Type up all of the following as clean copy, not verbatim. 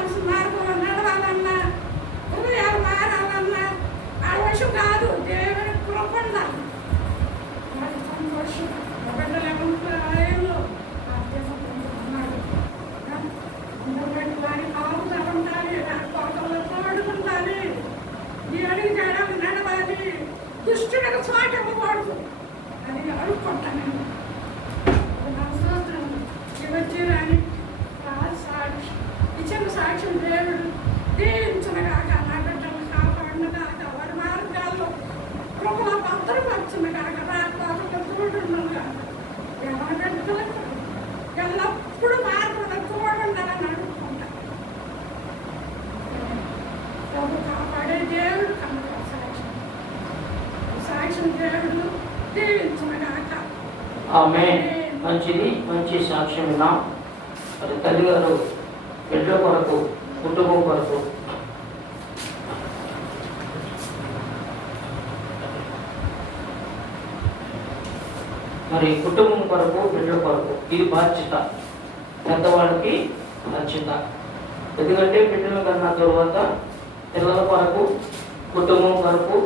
మనసు మార్గంలో నడవాలన్నా హృదయాలు మారాలన్నా ఆ విషయం కాదు, దేవుని కృప ఉండాలి. అది సంతోషం. బిడ్డలు ఏమంటారు ఉన్నాడు వారి కాపుదల ఉండాలి, కోటలో తోడుకుండాలి, ఈ అడిగి చేయడం నడవాలి, దుష్టులకు చోట ఇవ్వకూడదు అని అడుక్కుంటాను. వచ్చేదాన్ని సాక్షి ఇచ్చిన సాక్ష్యం దేవుడు దీవించునగాక, నా బిడ్డలు కాపాడునగాక, వారి మార్గాల్లో కృపలో భద్రపరచునగాక, రాకపోకలు తోడుగాక, ఎవరి బిడ్డలకు ఎల్లప్పుడూ మార్గంలో తోడుండాలని అడుగుకుంటాను. ప్రభు కాపాడే దేవుడు కనుక సాక్ష్యం దేవుడు దీవించునగాక. ఆమేన్. మంచిది, మంచి సాక్ష్యం విన్నాం. మరి తల్లిగారు బిడ్డల కొరకు, కుటుంబం కొరకు మరి కుటుంబం కొరకు, బిడ్డల కొరకు ఇది బాధ్యత, పెద్దవాళ్ళకి బాధ్యత. ఎందుకంటే బిడ్డల కన్నా తరువాత పిల్లల కొరకు, కుటుంబం కొరకు,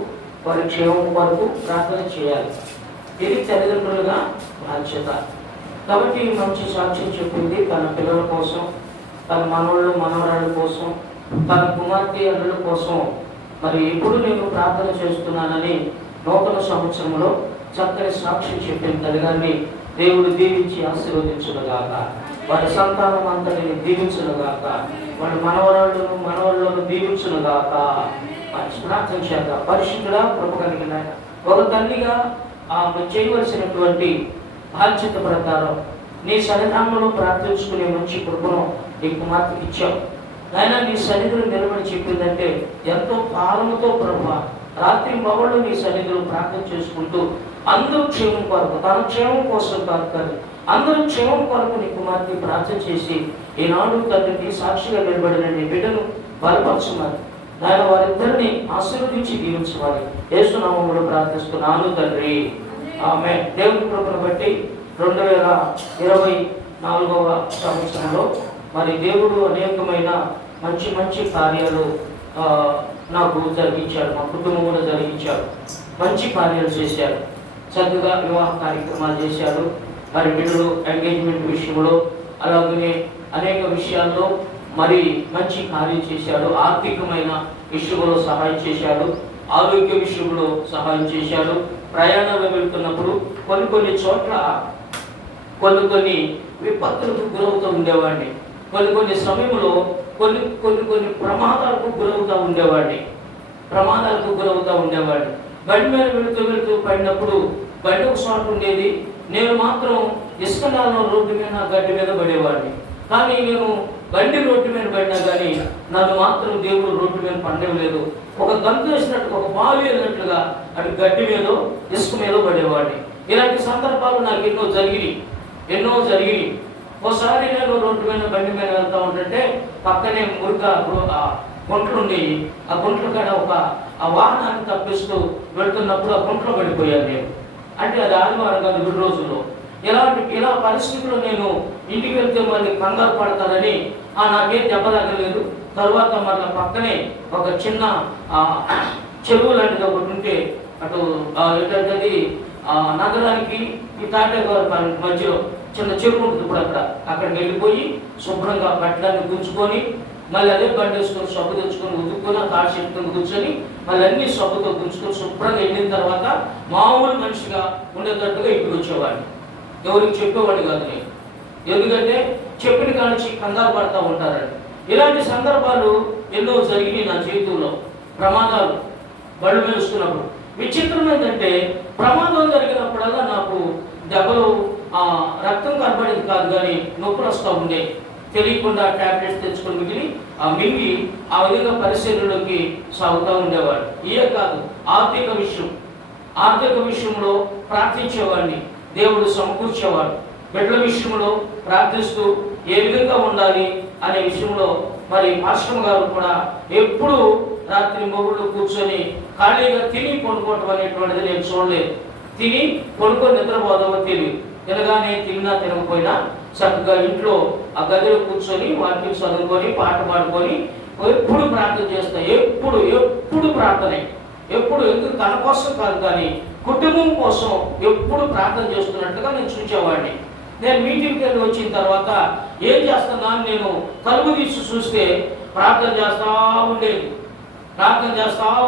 వారి క్షేమం కొరకు ప్రార్థన చేయాలి. ఇది తల్లిదండ్రులుగా బాధ్యత. కాబట్టి మంచి సాక్ష్యం చెప్పింది. తన పిల్లల కోసం, తన మనవళ్ళు మనవరాళ్ళ కోసం, తన కుమార్తె అల్లుల కోసం మరి ఇప్పుడు నేను ప్రార్థన చేస్తున్నానని నూతన సంవత్సరంలో చక్కని సాక్ష్యం చెప్పిన తల్లిగారిని దేవుడు దీవించి ఆశీర్వదించునుగాక. వారి సంతానం అంతటిని దీవించునుగాక. వారి మనవరాళ్ళను మనవళ్ళను దీవించునుగాక. ప్రార్థన చేద్దాం. పరిశుద్ధుడా, కృప కలిగిన ఒక తల్లిగా చేయవలసినటువంటి బాధ్యత ప్రకారం నీ సన్నిధానంలో ప్రార్థించుకునే మంచి కృపను నీ కుమార్తెకి ఇచ్చావు. నాయన నీ సన్నిధిలో నిలబడి చెప్పిందంటే ఎంతో భారముతో ప్రభువా రాత్రి మగళ్ళు నీ సన్నిధిలో ప్రార్థన చేసుకుంటూ అందరూ క్షేమం కొరకు, తన క్షేమం కోసం కాదు, అందరూ క్షేమం కొరకు నీ కుమార్తె ప్రార్థన చేసి ఈనాడు తండ్రికి సాక్షిగా నిలబడిన నీ బిడ్డను బలపరుచున్నారు. నాయన వారిద్దరిని ఆశీర్వదించి దీవించవాలి. యేసు నామములో ప్రార్థిస్తున్నాను తండ్రి, ఆమేన్. దేవుని కృపను బట్టి 2024వ సంవత్సరంలో మరి దేవుడు అనేకమైన మంచి మంచి కార్యాలు నాకు జరిగించాడు, మా కుటుంబం కూడా జరిగించాడు. మంచి కార్యాలు చేశారు, చక్కగా వివాహ కార్యక్రమాలు చేశాడు. మరి బిడ్డలు ఎంగేజ్మెంట్ విషయంలో అలాగే అనేక విషయాల్లో మరి మంచి కార్యం చేశాడు. ఆర్థికమైన విషయంలో సహాయం చేశాడు, ఆరోగ్య విషయంలో సహాయం చేశాడు. ప్రయాణంలో వెళ్తున్నప్పుడు కొన్ని చోట్ల కొన్ని విపత్తులకు గురవుతూ ఉండేవాడిని. కొన్ని సమయంలో కొన్ని ప్రమాదాలకు గురవుతూ ఉండేవాడిని. బండి మీద వెళుతూ పడినప్పుడు బండి ఒక చోట ఉండేది, నేను మాత్రం ఇసుకనాలను రోడ్డు మీద గడ్డి మీద పడేవాడిని. కానీ నేను బండి రోడ్డు మీద పడినా కానీ నన్ను మాత్రం దేవుడు రోడ్డు మీద పడలేదు. ఒక గంతు వేసినట్టు, ఒక బావి వెళ్ళినట్లుగా అటు గడ్డి మీద ఇసుక మీద పడేవాడిని. ఇలాంటి సందర్భాలు నాకు ఎన్నో జరిగినాయి. ఒకసారి నేను రోడ్డు మీద బండి మీద వెళ్తా ఉంటుంటే పక్కనే గుంటలు ఉండేవి. ఆ గుంటల కాడ ఆ వాహనాన్ని తప్పిస్తూ వెళ్తున్నప్పుడు ఆ గుంటలో పడిపోయాను నేను. అంటే అది ఆదివారం కాదు, 2 రోజుల్లో. ఇలా పరిస్థితుల్లో నేను ఇంటికి వెళ్తే మళ్ళీ కంగారు పడతానని నాకేం దెబ్బ తగ్గలేదు. తర్వాత మళ్ళీ పక్కనే ఒక చిన్న చెరువు లాంటిది ఒకటి ఉంటే అటు ఏంటంటే నగరానికి ఈ తాటేగారి మధ్యలో చిన్న చెరువు ఉంటుంది. ఇప్పుడు అక్కడికి వెళ్ళిపోయి శుభ్రంగా బట్టలన్నీ గుంచుకొని మళ్ళీ అదే బండి వేసుకొని సబ్బు తెచ్చుకొని ఉతుక్కొని ఆ తాడు చెట్టుకొని కూర్చొని మళ్ళీ అన్ని సబ్బుతో గుంచుకొని శుభ్రంగా వెళ్ళిన తర్వాత మామూలు మనిషిగా ఉండేటట్టుగా ఇంటికి వచ్చేవాడిని. ఎవరికి చెప్పేవాడిని కాదు నేను, ఎందుకంటే చెప్పిన కానించి కంగారు పడతా ఉంటారని. ఇలాంటి సందర్భాలు ఎన్నో జరిగినాయి నా జీవితంలో. ప్రమాదాలు బళ్ళు మెలుస్తున్నప్పుడు విచిత్రం ఏంటంటే ప్రమాదం జరిగినప్పుడల్లా నాకు దెబ్బలు రక్తం కనబడేది కాదు, కానీ నొప్పులు వస్తూ ఉండే. తెలియకుండా ట్యాబ్లెట్స్ తెచ్చుకొని మింగి ఆ విధంగా పరిశీలనలోకి సాగుతూ ఉండేవాడు. ఇయే కాదు, ఆర్థిక విషయంలో ప్రార్థించేవాడిని, దేవుడు సమకూర్చేవాడు. బిడ్డల విషయంలో ప్రార్థిస్తూ ఏ విధంగా ఉండాలి అనే విషయంలో మరి మాస్టర్ గారు కూడా ఎప్పుడు రాత్రి మొగుళ్ళు కూర్చొని ఖాళీగా తిని కొనుక్కోవటం అనేటువంటిది నేను చూడలేదు. తిని కొనుక్కొని నిద్రపోదామో తెలియదు. తినగానే తిన్నా తినకపోయినా చక్కగా ఇంట్లో ఆ గదిలో కూర్చొని వాక్యం చదువుకొని పాట పాడుకొని ఎప్పుడు ప్రార్థన చేస్తా. ఎప్పుడు ప్రార్థనే. ఎప్పుడు ఎందుకు తన కోసం కాదు కానీ కుటుంబం కోసం ఎప్పుడు ప్రార్థన చేస్తున్నట్టుగా నేను చూసేవాడిని. నేను మీటింగ్కి వెళ్ళి వచ్చిన తర్వాత ఏం చేస్తున్నాను, నేను తలుపు తీసి చూస్తే ప్రార్థన చేస్తూ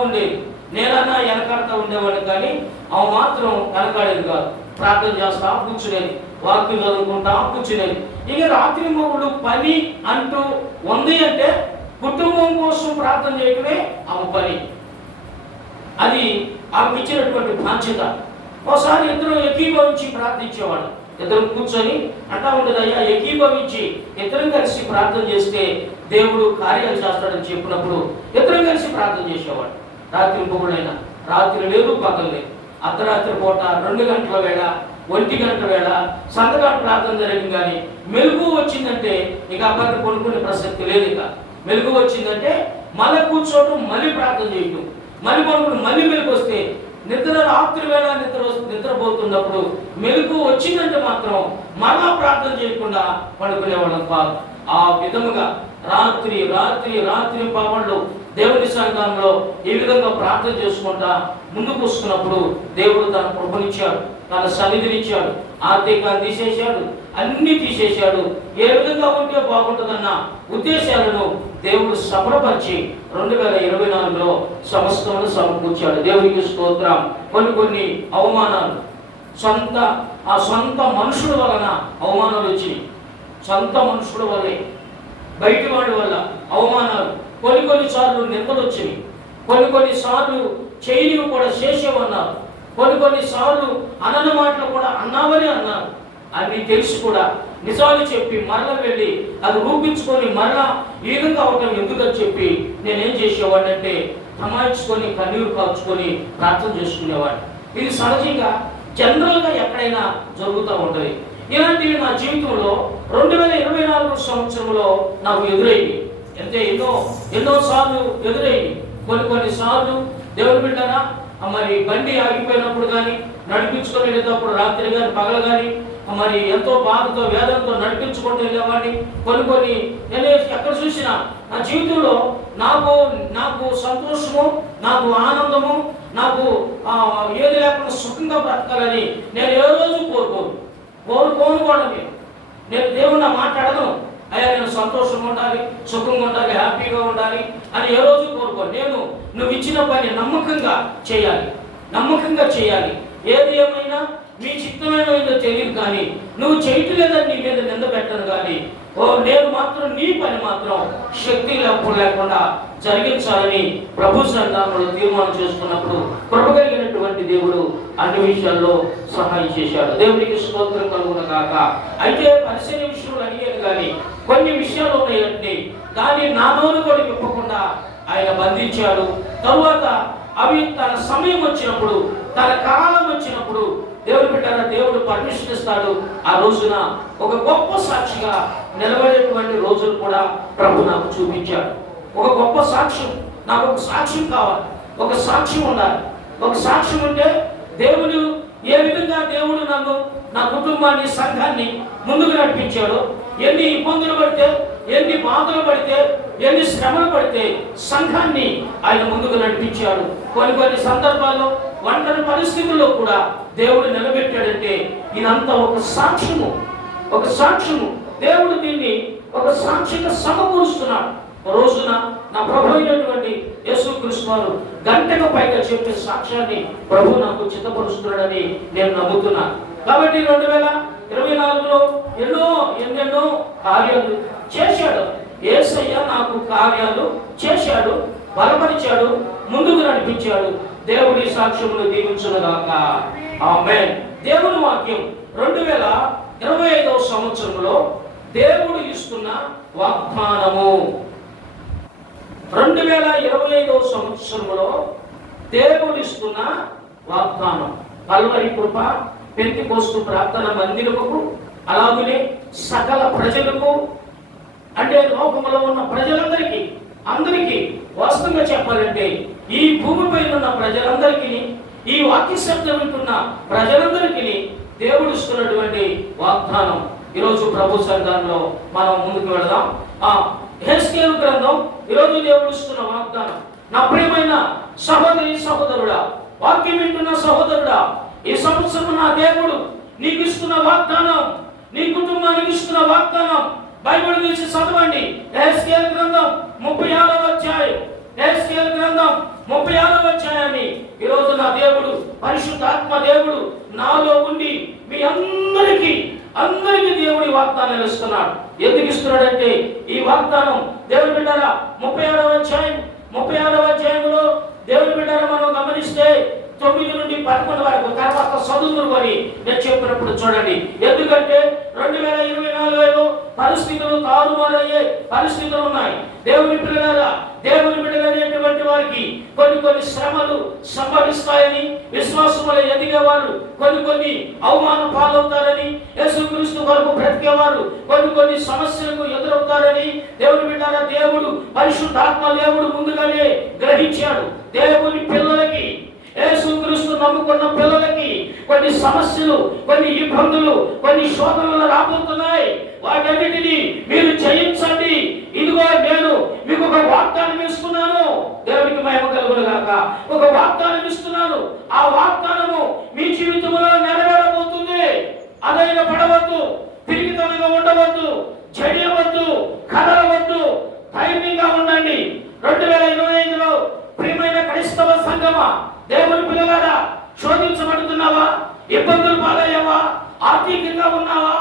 ఉండేది. నేనన్నా వెనకాడుతూ ఉండేవాడిని కానీ అవి మాత్రం వెనకాడేది కాదు. ప్రార్థన చేస్తా కూర్చునేది, వాక్యం చదువుకుంటా కూర్చునేది. ఇక రాత్రి మొగుడు పని అంటూ ఉంది అంటే కుటుంబం కోసం ప్రార్థన చేయటమే ఆమె పని. అది ఆమెకు ఇచ్చినటువంటి బాధ్యత. ఒకసారి ఇద్దరు ఏకీభవించి ప్రార్థించేవాడు. ఇద్దరు కూర్చొని అంటా ఉండేది, అయ్యా ఏకీభవించి ఇద్దరం కలిసి ప్రార్థన చేస్తే దేవుడు కార్యాలు చేస్తాడని చెప్పినప్పుడు ఇద్దరం కలిసి ప్రార్థన చేసేవాడు. రాత్రి పొగుడైనా, రాత్రి లేదు పగలు లేదు, అర్ధరాత్రి పూట 2 గంటల వేళ, 1 గంట వేళ సంతకాల ప్రార్థన జరిగింది. కానీ మెలుగు వచ్చిందంటే ఇక అబ్బాయికి కొనుక్కునే ప్రసక్తి లేదు. ఇక మెలుగు వచ్చిందంటే మళ్ళీ కూర్చోవటం, మళ్ళీ ప్రార్థన చేయటం, మళ్ళీ కొనుక్కుని మళ్ళీ మెలుగు వస్తే రాత్రి వేళ నిద్రపోతున్నప్పుడు మెలుగు వచ్చిందంటే మాత్రం మళ్ళా ప్రార్థన చేయకుండా పడుకునేవాళ్ళం కాదు. ఆ విధముగా రాత్రి రాత్రి రాత్రి పగళ్ళు దేవుని సంఘంలో ఈ విధంగా ప్రార్థన చేసుకుంటా ముందుకు వస్తున్నప్పుడు దేవుడు తన కృపనిచ్చాడు, తన సన్నిధినిచ్చాడు, ఆర్థికాన్ని తీసేశాడు, అన్ని తీసేశాడు. ఏ విధంగా ఉంటే బాగుంటుందన్న ఉద్దేశాలను దేవుడు సఫలపరిచి 2024లో సమస్తమును సమకూర్చాడు. దేవునికి స్తోత్రం. కొన్ని అవమానాలు సొంత మనుషుల వలన అవమానాలు వచ్చినాయి. సొంత మనుషుల వల్లే, బయటి వాడి వల్ల అవమానాలు. కొన్నిసార్లు నిందలు వచ్చినాయి. కొన్నిసార్లు చేయనివి కూడా చేసేవన్నారు. కొన్నిసార్లు అనని మాటలు కూడా అన్నావని అన్నారు. అన్ని తెలిసి కూడా నిజాలు చెప్పి మరల వెళ్ళి అది రూపించుకొని మరలా ఈ విధంగా అవటం ఎందుకని చెప్పి నేనేం చేసేవాడిని అంటే తమాయించుకొని కన్నీరు కాల్చుకొని ప్రార్థన చేసుకునేవాడిని. ఇది సహజంగా జనరల్గా ఎక్కడైనా జరుగుతూ ఉంటుంది. ఇలాంటివి నా జీవితంలో 2024 సంవత్సరంలో నాకు ఎదురైంది. అంటే ఎన్నోసార్లు ఎదురైంది. కొన్నిసార్లు దేవుని బిడ్డరా మరి బండి ఆగిపోయినప్పుడు కానీ, నడిపించుకొని వెళ్ళేటప్పుడు రాత్రి కానీ పగలు కానీ మరి ఎంతో బాధతో వేదనతో నడిపించుకుంటూ వెళ్ళేవాడిని. కొన్ని ఎక్కడ చూసినా నా జీవితంలో నాకు సంతోషము, నాకు ఆనందము, నాకు ఏది లేకుండా సుఖంగా బ్రతకాలని నేను ఏ రోజు కోరుకోను కూడా. నేను దేవుణ్ణి మాట్లాడను, అయ్యా నేను సంతోషంగా ఉండాలి, సుఖంగా ఉండాలి, హ్యాపీగా ఉండాలి అని ఏ రోజు కోరుకోను. నువ్వు ఇచ్చిన పని నమ్మకంగా చేయాలి. ఏది ఏమైనా నీ చిత్తమేమైందో తెలియదు కానీ నువ్వు చేయట్లేదని నీ మీద నింద పెట్టను. కానీ నేను మాత్రం నీ పని మాత్రం శక్తి లేకుండా జరిగించాలని ప్రభు సంఘంలో తీర్మానం చేసుకున్నప్పుడు కృప కలిగినటువంటి దేవుడు అన్ని విషయాల్లో సహాయం చేశాడు. దేవునికి స్తోత్రం కలుగును గాక. అయితే పరిశీలన విషయంలో అడిగాను కానీ కొన్ని విషయాలు ఉన్నాయంటే దాన్ని నా నోరు కూడా విప్పకుండా ఆయన బంధించాడు. తరువాత అవి తన సమయం వచ్చినప్పుడు, తన కాలం వచ్చినప్పుడు దేవుడు బిడ్డరా దేవుడు పర్మిషన్ ఇస్తాడు. ఆ రోజున ఒక గొప్ప సాక్షిగా నిలబడేటువంటి రోజులు కూడా ప్రభు నాకు చూపించాడు. ఒక గొప్ప సాక్ష్యం, నాకు ఒక సాక్ష్యం కావాలి, ఒక సాక్ష్యం ఉండాలి. ఒక సాక్ష్యం ఉంటే దేవుడు ఏ విధంగా దేవుడు నన్ను, నా కుటుంబాన్ని, సంఘాన్ని ముందుకు నడిపించాడో, ఎన్ని ఇబ్బందులు పడితే, ఎన్ని బాధలు పడితే, ఎన్ని శ్రమలు పడితే సంఘాన్ని ఆయన ముందుకు నడిపించాడు. కొన్ని సందర్భాల్లో ఒంటరి పరిస్థితుల్లో కూడా దేవుడు నిలబెట్టాడంటే ఇదంతా ఒక సాక్ష్యము. దేవుడు దీన్ని ఒక సాక్షిగా సమకూరుస్తున్నాడు. రోజున నా ప్రభు అయినటువంటి యేసుక్రీస్తు వారు గంటకు పైగా చెప్పే సాక్ష్యాన్ని ప్రభు నాకు చిత్తపరుస్తున్నాడని నేను నమ్ముతున్నాను. కాబట్టి 2024లో ఎన్నెన్నో కార్యాలు చేశాడు యేసయ్య. నాకు కార్యాలు చేశాడు, బలపరిచాడు, ముందుకు నడిపించాడు. దేవుడి సాక్ష్యములు దీవించునుగాక. ఆమేన్. దేవుని వాక్యం 2025వ సంవత్సరంలో దేవుడు ఇస్తున్న వాగ్దానము. 2025వ సంవత్సరంలో దేవుడు ఇస్తున్న వాగ్దానం. కల్వరి కృప పెంతెకోస్తు ప్రార్థన మందిరముకు, అలాగనే సకల ప్రజలకు, అంటే లోకములో ఉన్న ప్రజలందరికీ, అందరికీ వాస్తవంగా చెప్పాలంటే ఈ భూమిపై ఉన్న ప్రజలందరికీ, ఈ వాక్య శబ్దం వింటున్న ప్రజలందరికీ దేవుడు ఇస్తున్నటువంటి వాగ్దానం. ఈరోజు ప్రభు సంఘంలో మనం ముందుకు వెళదాం. యెహెజ్కేలు గ్రంథం ఈరోజు దేవుడు ఇస్తున్న వాగ్దానం. నా ప్రియమైన సహోదరి సహోదరుడా, వాక్యం వింటున్న సహోదరుడా, ఈ సంవత్సరం నా దేవుడు నీకు ఇస్తున్న వాగ్దానం, నీ కుటుంబానికి ఇస్తున్న వాగ్దానం. బైబిల్ తీసి చదవండి. యెహెజ్కేలు గ్రంథం 36వ అధ్యాయం. యెహెజ్కేలు గ్రంథం 36వ అధ్యాయాన్ని ఈరోజు నా దేవుడు పరిశుద్ధాత్మ దేవుడు నాలో ఉండి మీ అందరికీ దేవుడి వాగ్దానాలు ఇస్తున్నాడు. ఎందుకు ఇస్తున్నాడంటే ఈ వాగ్దానం దేవుడి బిడ్డరా 36వ అధ్యాయంలో దేవుడి బిడ్డరా మనం గమనిస్తే 9 నుండి 11 వరకు తర్వాత చదువులు కొని నేను చెప్పినప్పుడు చూడండి. ఎందుకంటే 2024లో పరిస్థితులు తారుమారయ్యే పరిస్థితులు ఉన్నాయి. దేవుని బిడ్డలనేటువంటి వారికి కొన్ని శ్రమలు సంభవిస్తాయని, విశ్వాసములో ఎదిగేవారు కొన్ని అవమాన పాలవుతారని, యేసుక్రీస్తు కొరకు బ్రతికేవారు కొన్ని సమస్యలకు ఎదురవుతారని దేవుని బిడ్డల దేవుడు పరిశుద్ధాత్మ దేవుడు ముందుగానే గ్రహించాడు. దేవుని పిల్లలకి, యేసుక్రీస్తు నమ్ముకున్న పిల్లలకి కొన్ని సమస్యలు, కొన్ని ఇబ్బందులు, కొన్ని శోధనలు రాబోతున్నాయి. వాటన్నిటిని మీరు జయించండి. ఇదిగో నేను మీకు ఒక వాగ్దానం ఇస్తున్నాను. దేవునికి మహిమ కలుగును గాక. ఒక వాగ్దానం ఇస్తున్నాను. ఆ వాగ్దానము మీ జీవితంలో నెరవేరబోతుంది. అదైన పడవద్దు, తిరిగితనంగా ఉండవద్దు, చెడియవద్దు, కదలవద్దు, ధైర్యంగా ఉండండి. 2025లో ప్రియమైన క్రైస్తవ సంఘమా, దేవుని పిల్లలారా, శోధించబడుతున్నావా? ఇబ్బందులు పాలయ్యావా? ఆర్థికంగా ఉన్నావా?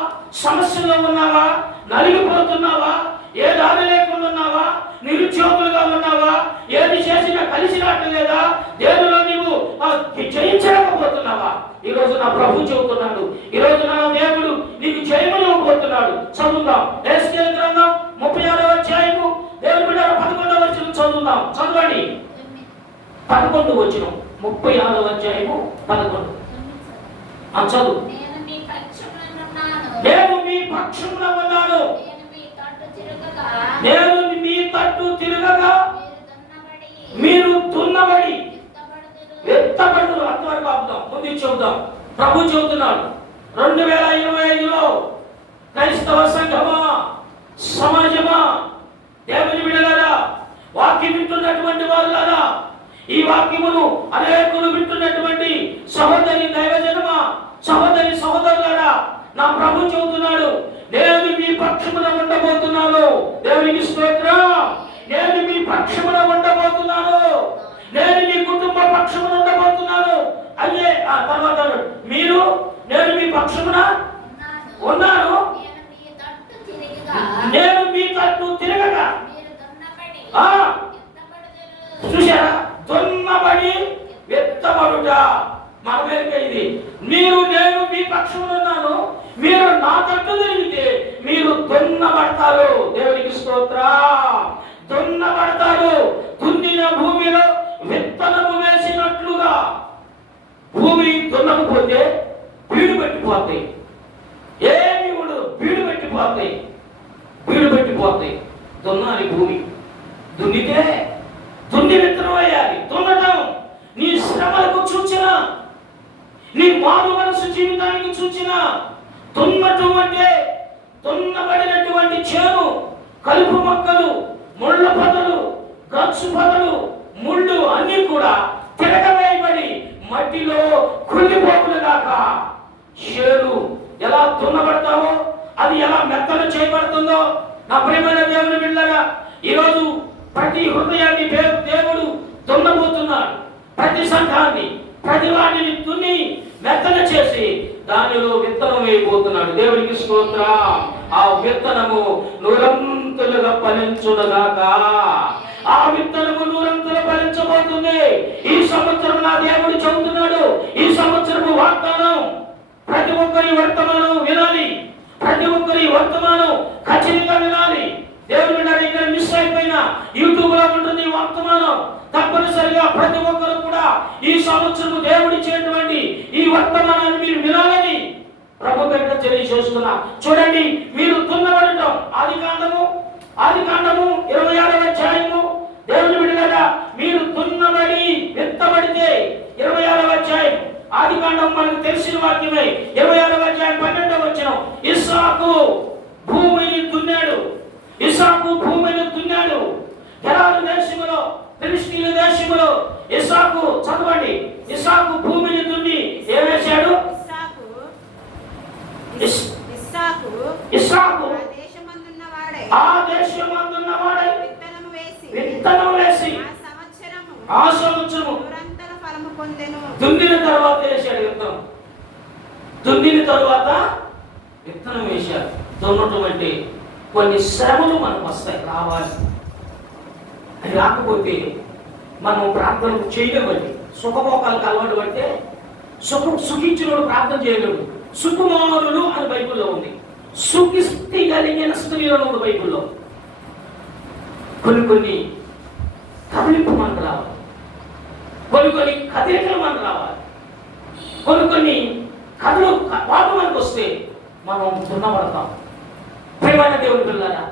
సమస్యల్లో ఉన్నావా? నలిగిపోతున్నావా? ఏ దారి లేకుండా ఉన్నావా? నిరుద్యోగులుగా ఉన్నావా? ఏది చేసినా కలిసి రావట్లేదా? దేనిలో నీవు జయించలేకపోతున్నావా? ఈరోజు నా ప్రభు చెబుతున్నాడు, ఈరోజు నా దేవుడు నీకు జయములు ఇవ్వబోతున్నాడు. చదువుదాం. యెహెజ్కేలు గ్రంథం 36వ అధ్యాయము దేవుని బిడ్డ 11వ వచనం చదువుదాం. చదవండి. 11వ వచనం 36వ అధ్యాయము 11. చదువు. నేను మీ పక్షమున ఉన్నాను. నేను మీ తట్టు తిరగగా మీరు దున్నబడి ఎత్తబడుదురు. అంతవరకు ఆపుదాం. ముందు చెబుదాం. ప్రభు చెబుతున్నాడు 2025లో క్రైస్తవ సంఘమా, సమాజమా, దేవుని బిడ్డలారా, వాక్యం వింటున్నటువంటి వారులారా, ఈ వాక్యమును అనేకులు వింటున్నటువంటి సహోదరి దైవజనమా, సహోదరి సహోదరులారా, నా ప్రభు చెబుతున్నాడు, నేను మీ పక్షమున ఉండబోతున్నాను. దేవునికి స్తోత్రం. నేను మీ పక్షమున ఉండబోతున్నాను. నేను మీ కుటుంబ పక్షమున ఉండబోతున్నాను. అయ్యే ఆ తర్వాత మీరు, నేను మీ పక్షమున ఉన్నాను. నేను మీ తట్టు తిరగగా చూసారా? దున్నబడి ఎత్తబడుట. మన పేరుకే ఇది. నేను మీ పక్షమున ఉన్నాను. మీరు నా తట్టు తిరిగితే మీరు దున్నబడతారు. దేవునికి స్తోత్రం. దున్నబడతారు. దున్నిన భూమిలో విత్తనము వేసినట్లుగా. భూమి దున్నకపోతే బీడు పెట్టిపోతాయి. ఏమి ఉండదు. బీడు పెట్టిపోతాయి. దున్నాలి భూమి. దున్నితే దున్ని విత్తనం వేయాలి. దున్నటం నీ శ్రమలకు సూచన, నీ మారు మనసు జీవితానికి సూచన. దున్నటం అంటే దున్నబడినటువంటి చేను, కలుపు మొక్కలు, ముళ్ళ పొదలు, గచ్చు పొదలు, ముళ్ళు అన్ని కూడా తిరగవేయబడి మట్టిలో కుళ్ళిపోకులుగాక. చేను ఎలా దున్నబడతావో, అది ఎలా మెత్తలు చేయబడుతుందో, నా ప్రియమైన దేవుని బిడ్డలారా, ఈరోజు ప్రతి హృదయాన్ని దేవుడు దున్నబోతున్నాడు. ప్రతి సంఘాన్ని, ప్రతి వాటిని దున్ని మెత్తన చేసి దానిలో విత్తనం వేయబోతున్నాడు. దేవునికి స్తోత్రం. ఆ విత్తనము నూరంతులుగా ఫలించునుగాక. ఆ విత్తనము నూరంతులు ఫలించబోతుంది. ఈ సంవత్సరం నా దేవుడు చెబుతున్నాడు, ఈ సంవత్సరము వాగ్దానం ప్రతి ఒక్కరి వర్తమానం వినాలి. ప్రతి ఒక్కరి వర్తమానం ఖచ్చితంగా వినాలి. దేవుని ఇక్కడ మిస్ అయిపోయినా యూట్యూబ్ లో ఉంటుంది వర్తమానం. తప్పనిసరిగా ప్రతి ఒక్కరు కూడా ఈ సంవత్సరం దేవుడిచ్చేటువంటి ఈ వర్తమానాన్ని మీరు వినాలని ప్రభు పేరిట తెలియజేస్తున్నా. చూడండి, మీరు దున్నబడటం. ఆదికాండము 26వ అధ్యాయము. దేవుని బిడ్డలారా, మీరు దున్నబడి విత్తబడితే 26వ అధ్యాయం ఆదికాండం వాక్యం మనకు తెలిసిన వాక్యమే. 26వ అధ్యాయం 12వ వచనం, ఇస్సాకు భూమిని దున్నాడు. ఇస్సాకు భూమిని దున్నాడు. గెరారు దేశములో, ఫిలిష్తీయుల దేశములో ఇస్సాకు, చదవండి, ఇస్సాకు భూమిని దున్ని ఏం వేశాడు? ఇస్సాకు ఆ దేశమందున్న వాడై విత్తనం వేసి ఆ సంవత్సరము దున్నిన తర్వాత వేశాడు విత్తనం. దున్నిన తర్వాత విత్తనం వేశాడు. దున్నటం అంటే కొన్ని శ్రమలు మనకు వస్తాయి, రావాలి. అది రాకపోతే మనం ప్రార్థనలు చేయలేమండి. సుఖభోగాలకు అలవాటు పడితే సుఖించిన ప్రార్థన చేయలేడు. సుకుమారులు అని బైబిల్లో ఉంది. సుఖిస్తి కలిగిన స్త్రీలను ఉంది బైబిల్లో. కొన్ని కదిలింపు మనకు రావాలి, కొన్ని కదలికలు మనకు రావాలి, కొన్ని కథలు వాటి మనకు వస్తే మనం దున్నబడతాం. ప్రియమైన దేవుని పిల్లరా,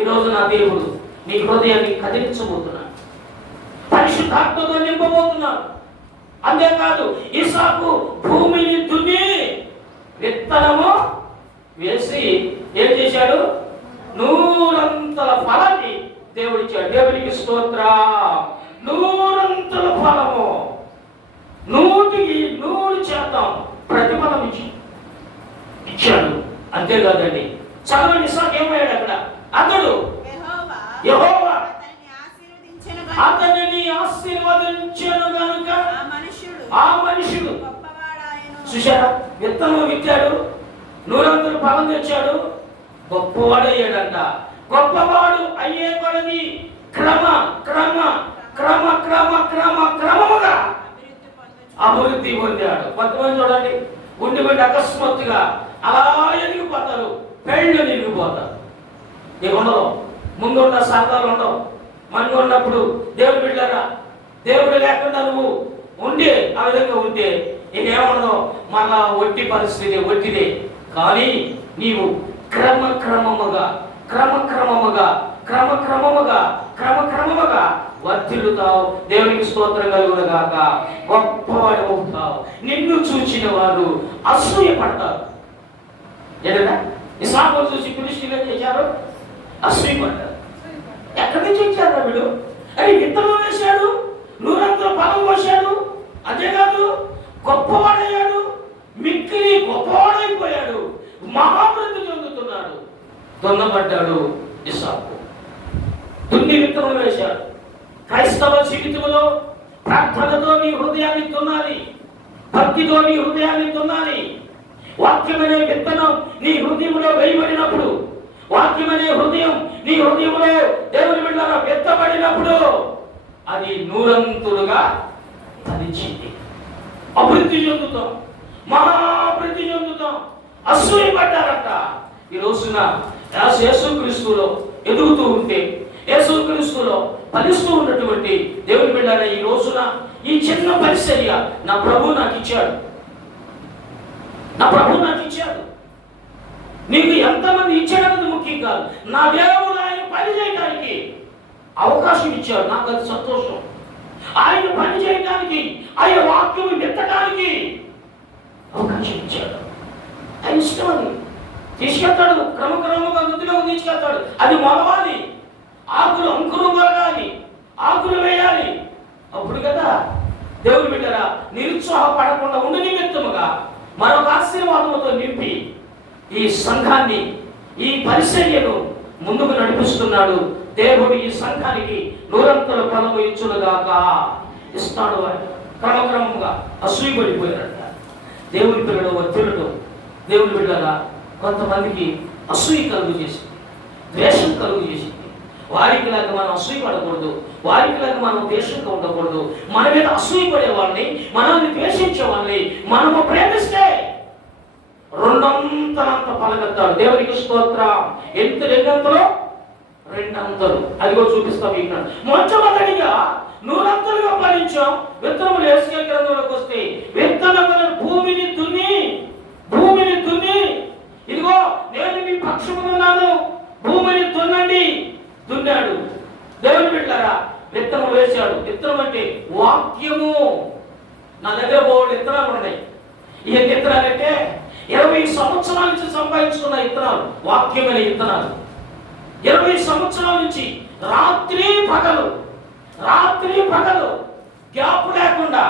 ఈరోజు నా దేవుడు నీ హృదయాన్ని కదిలించబోతున్నాడు, పరిశుద్ధాత్మతో నింపబోతున్నాడు. అంతేకాదు, ఇస్సాకు భూమిని దున్ని విత్తనము వేసి ఏం చేశాడు? 100 ఫలాన్ని దేవుడిచ్చాడు. దేవునికి స్తోత్రం. 100 ఫలము, 100% ప్రతిఫలం ఇచ్చాడు. అంతేకాదండి, చదవండి, ఇస్సాకు ఏమయ్యాడు అక్కడ? అతడు యెహోవా అతనిని ఆశీర్వదించెను గనుక ఆ మనుషుడు చూశారా, విత్తనం విత్తాడు, 100 ఫలం తెచ్చాడు, గొప్పవాడు అయ్యాడంట. గొప్పవాడు అయ్యే కొలది క్రమముగా అభివృద్ధి పొందాడు. కొంతమంది చూడండి, ఉండి అకస్మాత్తుగా అలా ఎదిగిపోతారు, పెళ్ళు ఎదిగిపోతారు. ఇక ఉండవు, ముందున్న సరదాలు ఉండవు. మనకు ఉన్నప్పుడు దేవుడు బిడ్డరా, దేవుడు లేకుండా నువ్వు ఉండి ఆ విధంగా ఉంటే ఇక ఏమన్నదో మళ్ళా ఒట్టి పరిస్థితి ఒట్టిదే. కానీ నీవు క్రమక్రమముగా వర్ధిల్లుతావు. దేవునికి స్తోత్రం కలుగును గాక. గొప్పవాడు అవుతావు. నిన్ను చూచిన వారు అసూయపడతారు. ఏంటంటే ఇస్సాకును చూసి ఫిలిష్తీయులు ఏం చేశారు? అసూయపడ్డారు. ఎక్కడి నుంచి వచ్చారు వీడు? అని విత్తనం వేశాడు, 100 ఫలం పోశాడు. అంతేకాదు, గొప్పవాడయ్యాడు, మిక్కిలి గొప్పవాడైపోయాడు, మహాభివృద్ధి చెందుతున్నాడు. దున్నబడ్డాడు ఇస్సాకు. దున్ని విత్తనం వేశాడు. క్రైస్తవ జీవితంలో ప్రార్థనతో నీ హృదయాన్ని దున్నాలి, భక్తితో నీ హృదయాన్ని దున్నాలి. వాక్యమనే విత్తనం నీ హృదయంలో వేయబడినప్పుడు, వాక్యమనే హృదయం నీ హృదయంలో దేవుని బిడ్డల విత్తబడినప్పుడు అది 100గా ఫలించింది. అభివృద్ధి చెందుతాం, మహాభివృద్ధి చెందుతాం. అసూయపడ్డారట. ఈ రోజున యేసుక్రీస్తులో ఎదుగుతూ ఉంటే, యేసుక్రీస్తులో ఫలిస్తూ ఉన్నటువంటి దేవుని బిడ్డల ఈ రోజున ఈ చిన్న పరిచర్య నా ప్రభు నాకు ఇచ్చాడు. నీకు ఎంతమంది ఇచ్చాడన్నది ముఖ్యం కాదు. నా దేవుడు ఆయన పని చేయడానికి అవకాశం ఇచ్చాడు. నాకు అది సంతోషం. ఆయన పని చేయడానికి, ఆయన వాక్యం విత్తడానికి అవకాశం ఇచ్చాడు. ఆయన ఇష్టం. అది తీసుకెళ్తాడు, క్రమక్రమంగా వృద్ధిలోకి తీసుకెళ్తాడు. అది మొలవాలి, ఆకులు అంకురం కలగాలి, ఆకులు వేయాలి. అప్పుడు కదా దేవుని బిడ్డరా నిరుత్సాహపడకుండా ఉండి నిమిత్తముగా మరొక ఆశీర్వాదముతో నింపి ఈ సంఘాన్ని, ఈ పరిచర్యను ముందుకు నడిపిస్తున్నాడు. దేవుడు ఈ సంఘానికి 100 ఫలము ఇచ్చునుగాక. ఇస్తాడు. క్రమక్రమంగా అసూయపడిపోయారంట. దేవుని పిల్లలు వర్తిల్లడు. దేవుని బిడ్డలా కొంతమందికి అసూయ కలుగు చేసింది, ద్వేషం కలుగు చేసింది. వారికి లాగా మనం అసూయ పడకూడదు, వారికి లాగా మనం ద్వేషంగా ఉండకూడదు. మన మీద అసూయ పడే వాళ్ళని, మనల్ని ద్వేషించే వాళ్ళని మనము ప్రేమిస్తే 200 ఫలమెత్తాడు. దేవునికి స్తోత్రం. ఎంత 200? 200. అదిగో చూపిస్తాం. మీకు మొట్టమొదటిగా 100గా ఫలించాం. విత్తనములు యేసుకేలు గ్రంథంలోకి వస్తే విత్తనములను భూమిని దున్ని ఇదిగో నేను మీ పక్షమున్నాను, భూమిని దున్నండి. దున్నాడు. దేవుని బిడ్డలారా విత్తనం వేశాడు. విత్తనం అంటే వాక్యము. నా దగ్గర బోర్డు విత్తనాలు ఉన్నాయి. ఎన్ని విత్తనాలంటే 20 సంవత్సరాల నుంచి సంపాదించుకున్న విత్తనాలు, వాక్యమైన విత్తనాలు. 20 సంవత్సరాల నుంచి రాత్రి పగలు గ్యాప్ లేకుండా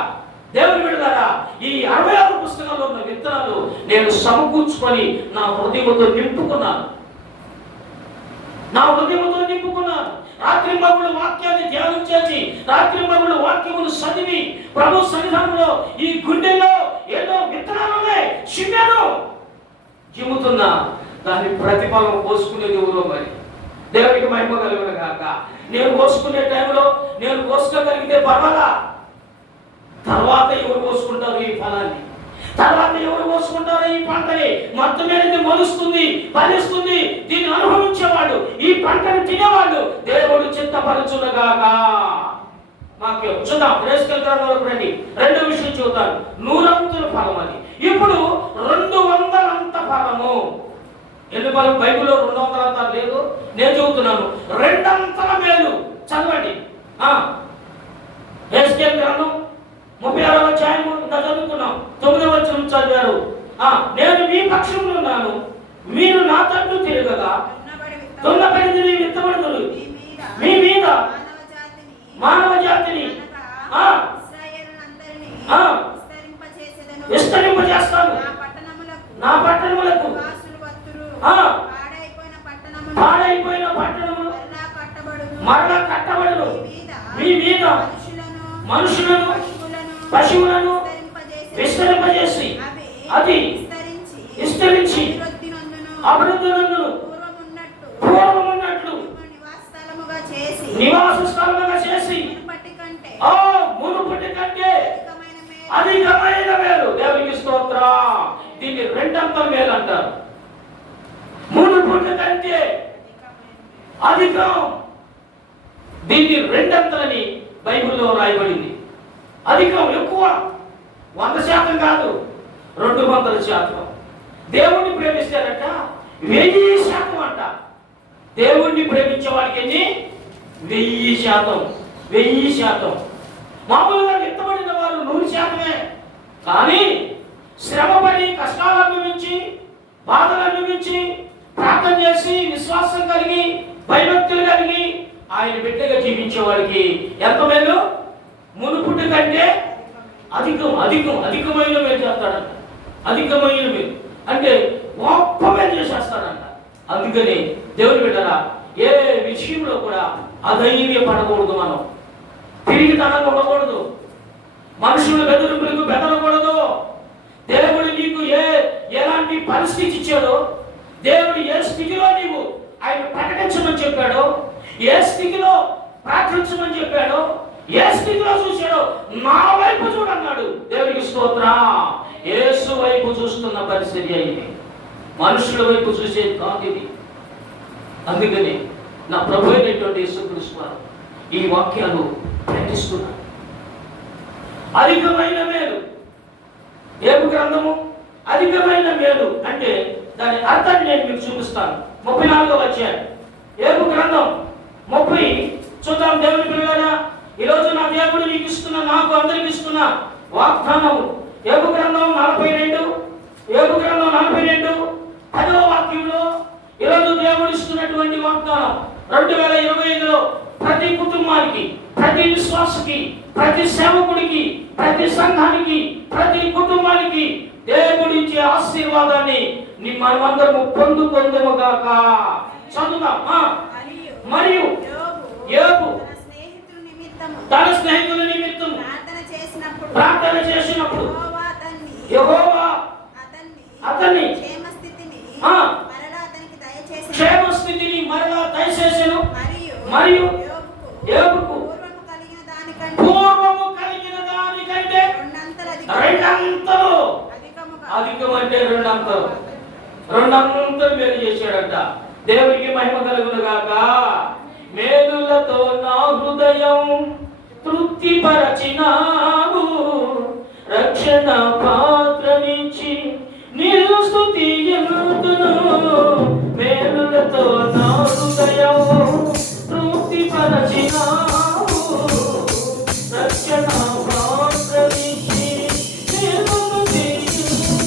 దేవుని బిడ్డలారా ఈ 66 పుస్తకాల్లో ఉన్న విత్తనాలు నేను సమకూర్చుకొని నా హృదయంతో నింపుకున్నాను. రాత్రి మగుళ్ళు వాక్యాన్ని ధ్యానం చేసి, రాత్రి మగుళ్ళు వాక్యములు చదివి, ప్రభు సన్నిధానంలో ఈ గుండెల్లో ఏదో విత్తనాలు ఉన్నాయి, చిన్నాను జిమ్ముతున్నా. దాని ప్రతిఫలం పోసుకునేది ఎవరో మరి. దేవునికి మహిమ కలుగును గాక. నేను పోసుకునే టైంలో నేను పోసుకోగలిగితే పర్వాలా, తర్వాత ఎవరు పోసుకుంటారు ఈ ఫలాన్ని, తర్వాత ఎవరు పోసుకుంటారో ఈ పంటని, మొత్తం అనేది మొలుస్తుంది, ఫలిస్తుంది. దీన్ని అనుభవించేవాడు, ఈ పంటను తినేవాడు దేవుడు చిత్తపరచునుగాక. వాక్యం చూద్దాం. రండి, రెండో విషయం చూద్దాం. 100 ఫలం అని. ఇప్పుడు 200 ఫలము. ఎన్ని ఫలం? బైబిల్లో 200 లేదు, నేను చెబుతున్నాను 200 మేలు. చదవండి. హెస్కేల్ గ్రంథం 36వ అధ్యాయము చదువుకున్నాం. 9వ వచనం చదివారు. నేను మీ పక్షంలో ఉన్నాను, మీరు నా తట్టు తిరగగా దున్నబడిన విత్తబడుదురు, మీ మీద మానవ జాతిని విస్తరింపజేస్తాను. నా పట్టణములకు పాడైపోయిన పట్టణములు మరలా కట్టబడును, మీ మీద మనుషులను పశువులను విస్తరింపజేసి అది విస్తరించి అభివృద్ధి నందును పూర్వమున్నట్లు నివాస స్థలముగా చేసి మునుపటి కంటే అధికమైన మేలు. దేవునికి స్తోత్రం. దీన్ని 200 మేలు అంటారు. మునుపటి కంటే అధికం. దీన్ని 200 అని బైబిల్లో రాయబడింది. అధికం, ఎక్కువ. 100% కాదు, 200%. దేవుణ్ణి ప్రేమిస్తారట 1000% అంట. దేవుణ్ణి ప్రేమించే వాడికి ఎన్ని? 1000%. మామూలుగా ఎత్తబడిన వారు 100%. కానీ శ్రమపడి, కష్టాలు అనుభవించి, బాధలు అనుభవించి, ప్రార్థన చేసి, విశ్వాసం కలిగి, భయభక్తులు కలిగి ఆయన బిడ్డగా జీవించే వాడికి ఎంత మేలు? మునుపుటి కంటే అధికమైన మేలు చేస్తాడంట. అధికమైన మేలు అంటే గొప్ప మేలు చేసేస్తాడంట. అందుకని దేవుని బిడ్డరా, ఏ విషయంలో కూడా అధైర్యపడకూడదు. మనం తిరిగితనంగా ఉండకూడదు. మనుషుల బెదిరింపులకు బెదరకూడదు. దేవుడు నీకు ఎలాంటి పరిస్థితి ఇచ్చాడో, దేవుడు ఏ స్థితిలో నీవు ఆయన ప్రకటించమని చెప్పాడో, ఏ స్థితిలో ప్రార్థించమని చెప్పాడో, ఏ స్థితిలో చూశాడో నా వైపు చూడన్నాడు. దేవునికి స్తోత్రం. యేసు వైపు చూస్తున్న పరిస్థితి అయింది, మనుషుల వైపు చూసేది కాదు ఇది. అందుకని నా ప్రభు అయినటువంటి యేసుక్రీస్తు ఈ వాక్యాలు ప్రకటిస్తున్నాడు. అధికమైన మేలు. ఏబు గ్రంథము అధికమైన మేలు అంటే దాని అర్థాన్ని నేను మీకు చూపిస్తాను. 34వ అధ్యాయం ఏబు గ్రంథం 30 చూద్దాం. దేవుని పిల్లలారా, ఈరోజు నా దేవుడు నీకు ఇస్తున్న, నాకు అందరికి ఇస్తున్న వాగ్దానము ఏబు గ్రంథం 42 10వ వాక్యంలో ఈరోజు దేవుడు ఇస్తున్నటువంటి వాగ్దానం 2025లో ప్రతి కుటుంబానికి, ప్రతి విశ్వాసకి, ప్రతి సేవకుడికి, ప్రతి సంఘానికి, ప్రతి కుటుంబానికి దేవుడు ఇచ్చే ఆశీర్వాదాన్ని మనమందరము పొందుకొందుముగాక. చదువుదాం. మరియు యోబు తన స్నేహితుల నిమిత్తం ప్రార్థన చేసినప్పుడు యెహోవా అతన్ని క్షేమస్థితిని మరలా దయచేసెను. మరియు యోబుకు పూర్వము కలిగిన దానికంటే 200 అధికం అంటే 200 మేలు చేశాడంట. దేవునికి మహిమ కలుగును గాక. మేలులతో నా హృదయం తృప్తి పరచినావు, రక్షణ పాత్రనిచ్చి నీవు స్తుతింతును. మేలులతో నా హృదయం తృప్తి పరచినావు, రక్షణ పాత్రనిచ్చి నీవు స్తుతింతును.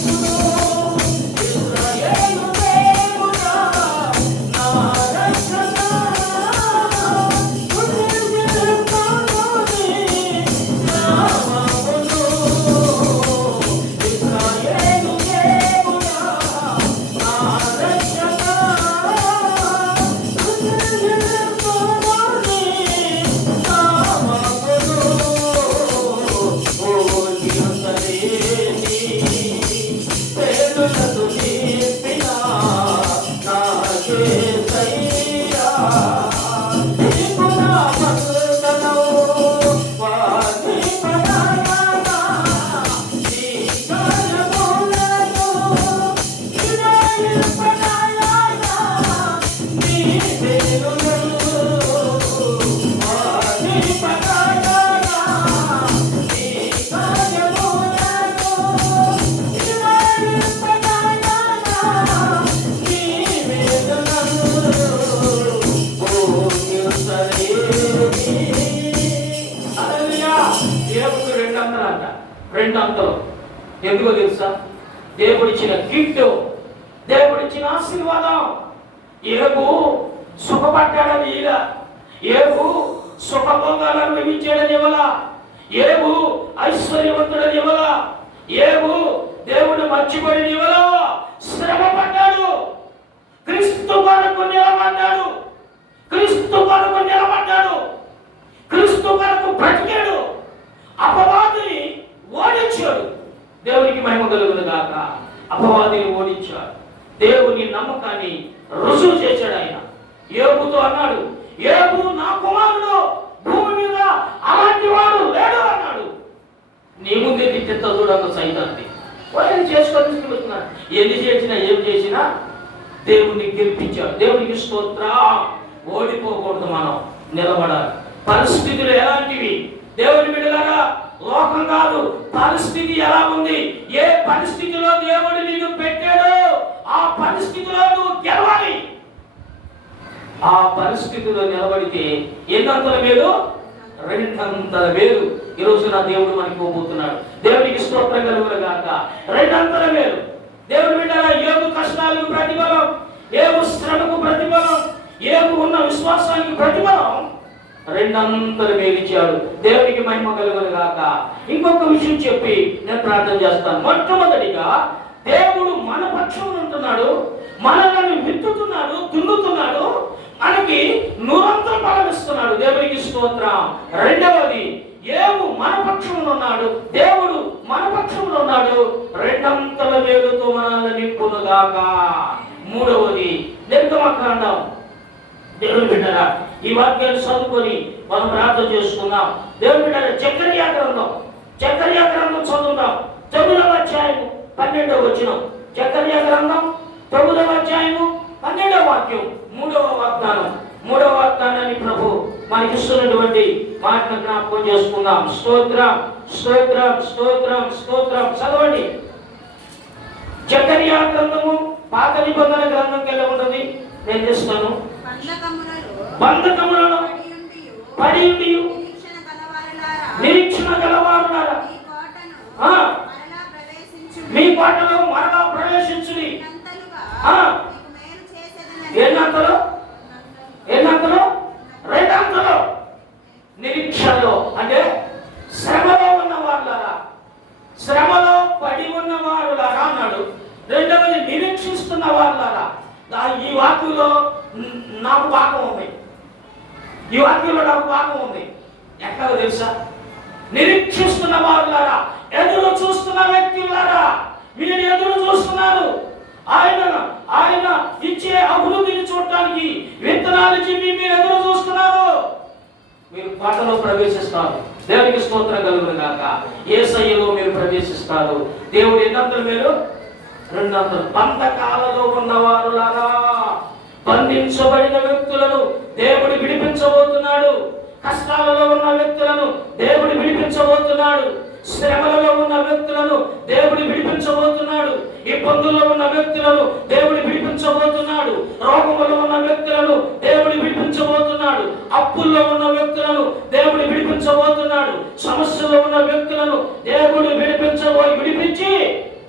రెండంతలు. ఎందుకో తెలుసా? దేవుడిచ్చిన గిఫ్ట్, దేవుడిచ్చిన ఆశీర్వాదం. ఏబు సుఖపడ్డాడని ఇలా, ఏబు సుఖభోగాలను అనుభవించాడని ఇవ్వలా, ఏబు ఐశ్వర్యవంతుడని ఇవ్వలా, ఏబు దేవుడు మర్చిపోయి ఇవ్వలా. శ్రమ పడ్డాడు, క్రీస్తు కొరకు నిలబడ్డాడు, క్రీస్తు కొరకు నిలబడ్డాడు, క్రీస్తు కొరకు బ్రతికాడు, అపవాదిని ఓడించాడు. దేవునికి మహిమ కలుగును గాక. అపవాదిని ఓడించాడు, దేవుని నమ్మకాన్ని రుజువు చేశాడు. ఆయన యోబుతో అన్నాడు, యోబు నా కుమారుడు, భూమి మీద అలాంటి వాడు లేడు అన్నాడు. నీ ముందే తిట్టేస్తా చూడన్న సైతాన్ని వాళ్ళు చేసుకొని ఎన్ని చేసినా ఏం చేసినా దేవుణ్ణి గెలిపించాడు. దేవునికి స్తోత్రం. ఓడిపోకూడదు, మనం నిలబడాలి. పరిస్థితులు ఎలాంటివి? దేవుని బిడ్డలారా, లోకం కాదు, పరిస్థితి ఎలా ఉంది, ఏ పరిస్థితిలో దేవుడు నిన్ను పెట్టాడో ఆ పరిస్థితిలో నువ్వు గెలవాలి. ఆ పరిస్థితిలో నిలబడితే ఎన్నంతల మేలు? రెండంతల మేలు. ఈరోజు నా దేవుడు మనకి పోబోతున్నాడు. దేవునికి స్తోత్రం కలుగును గాక. రెండంతల మేలు. దేవుని బిడ్డలారా, యోబు కష్టాలకు ప్రతిఫలం, యోబు శ్రమకు ప్రతిఫలం, యోబు ఉన్న విశ్వాసానికి ప్రతిఫలం రెండంతలు మేలిచ్చాడు. దేవునికి మహిమ కలుగును గాక. ఇంకొక విషయం చెప్పి నేను ప్రార్థన చేస్తాను. మొట్టమొదటిగా దేవుడు మన పక్షంలో ఉంటున్నాడు, మనల్ని విత్తుతున్నాడు, దున్నుతున్నాడు, మనకి నూరంతలు ఫలమిస్తున్నాడు. దేవునికి స్తోత్రం. రెండవది, యోబు మన పక్షంలో ఉన్నాడు, దేవుడు మన పక్షంలో ఉన్నాడు, రెండంతల మేలుతో మనల్ని నింపును గాక. మూడవది, నిర్గమకాండం. దేవుని బిడ్డరా, ఈ వాక్యాన్ని చదువుకొని మనం ప్రార్థన చేసుకుందాం. దేవుని బిడ్డరా, జకర్యా గ్రంథం చదువుదాం. 9వ అధ్యాయము 12వ వచనం. జకర్యా గ్రంథం 9వ అధ్యాయము 12వ వాక్యం. మూడవ వాగ్దానాన్ని ప్రభు మనకి ఇస్తున్నటువంటి మాటను జ్ఞాపకం చేసుకుందాం. స్తోత్రం, స్తోత్రం, స్తోత్రం, స్తోత్రం. చదవండి. జకర్యా గ్రంథము పాత నిబంధన గ్రంథంకి వెళ్ళి ఉంటుంది. నేను చేస్తాను. బంధకములలో పడి నిరీక్షణ గలవారులారా, మీ కోటలో మరలా ప్రవేశించుడి. ఎన్నంతలో? రెండంతలో. నిరీక్షణలో అంటే శ్రమలో ఉన్న వారులారా, శ్రమలో పడి ఉన్న వారులారా అన్నాడు. రెండవది, నిరీక్షిస్తున్న వారులారా. ఈ వాక్యంలో నాకు భాగం ఉంది. ఈ వాక్యంలో నాకు భాగం ఉంది. ఎక్కడ తెలుసా? నిరీక్షిస్తున్న వారులారా, ఎదురు చూస్తున్న వ్యక్తులారా, మీరు ఎదురు చూస్తున్నారు. ఆయన ఇచ్చే అభివృద్ధిని చూడటానికి, విత్తనాలు చిమ్మి మీరు ఎదురు చూస్తున్నారు. మీరు కోటలో ప్రవేశిస్తారు. దేవునికి స్తోత్రం కలుగును గాక. యేసయ్యలో మీరు ప్రవేశిస్తారు. దేవుడు ఎన్నంతలు మీరు? రెండంతలు. బంధకాలలో ఉన్నవారులారా, బంధించబడిన వ్యక్తులను దేవుడు విడిపించబోతున్నాడు. కష్టాలలో ఉన్న వ్యక్తులను దేవుడు విడిపించబోతున్నాడు. శ్రమలలో ఉన్న వ్యక్తులను దేవుడు విడిపించబోతున్నాడు. ఇబ్బందుల్లో ఉన్న వ్యక్తులను దేవుడు విడిపించబోతున్నాడు. రోగములో ఉన్న వ్యక్తులను దేవుడు విడిపించబోతున్నాడు. అప్పుల్లో ఉన్న వ్యక్తులను దేవుడు విడిపించబోతున్నాడు. సమస్యలో ఉన్న వ్యక్తులను దేవుడు విడిపించి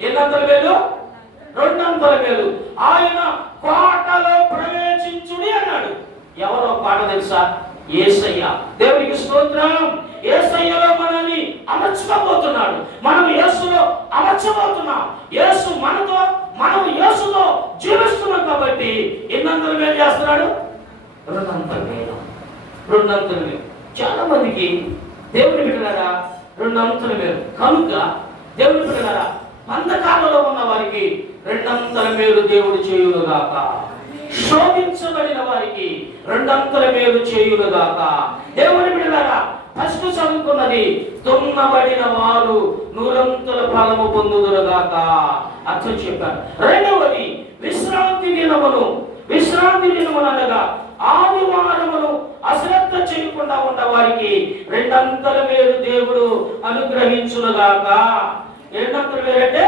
ఎన్నంతల మేలు? రెండంతల మేలు. ఆయన కోటలో ప్రవేశించుడి అన్నాడు. ఎవరో కోట తెలుసా? యేసయ్య. దేవునికి స్తోత్రం. యేసయ్యలో మనల్ని అమర్చుకోబోతున్నాడు. మనం యేసులో అమర్చబోతున్నాం. యేసు మనతో, మనం యేసులో జీవిస్తున్నాం. కాబట్టి ఎన్నంతల మేలు చేస్తున్నాడు? రెండంతల మేలు. చాలా మందికి దేవుని బిడ్డలారా రెండంతల మేలు. కనుక దేవుని బిడ్డలారా, బంధకాలలో ఉన్న వారికి రెండంతల మేలు దేవుడు చేయునుగాక. శోధించబడిన వారికి రెండంతల మేలు చేయునుగాక. దేవుని బిడ్డలారా, ఫస్ట్ చదువుకున్నది, దున్నబడిన వారు నూరంతుల ఫలము పొందుదురుగాక. అర్థం చెప్పారు. రెండవది, విశ్రాంతి దినమునగా ఆదివారమును అశ్రద్ధ చేయకుండా ఉన్న వారికి రెండంతల మేలు దేవుడు అనుగ్రహించునుగాక. రెండంతల మేలు అంటే